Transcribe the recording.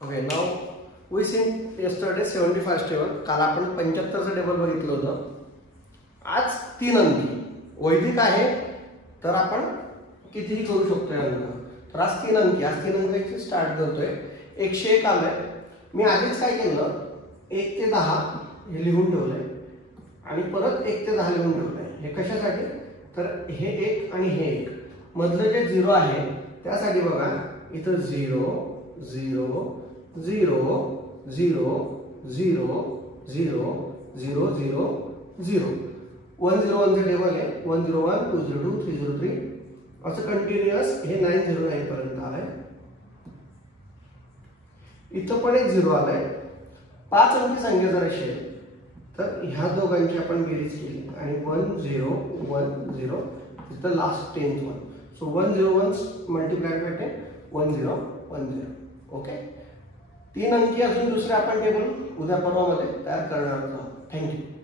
Okay, now we seen yesterday 75 table. काल आपण 75चं table बघितलं होतं. आज 3 अंकी वैदिक आहे तर आपण कितीही करू शकतो अंक. तर आज 3 अंकी स्टार्ट करतोय. 101 आलंय. मी आधीच काय केलं, 1 ते 10 हे लिहून ठेवलंय आणि परत 1 ते 10 लिहून ठेवलंय. हे कशासाठी, तर हे 1 आणि हे 1 मधलं जे 0 आहे त्यासाठी बघा इथं 0 0 0 0 0 0 0 0 0 101 टेबल आहे. 101 202 303 असं कंटिन्युअस हे 909 पर्यंत आलंय. इथं पण एक 0 आलाय. 5 अंकी संख्या जर असेल तर ह्या दोघांची आपण बेरीज केली आणि 1 0 1 0 इथं last 10th one. So 101 multiplied by 10 1010. Okay, 3 अंकी अजून दुसरे आपण टेबल उद्या परवामध्ये तयार करणार आहोत. थँक्यू.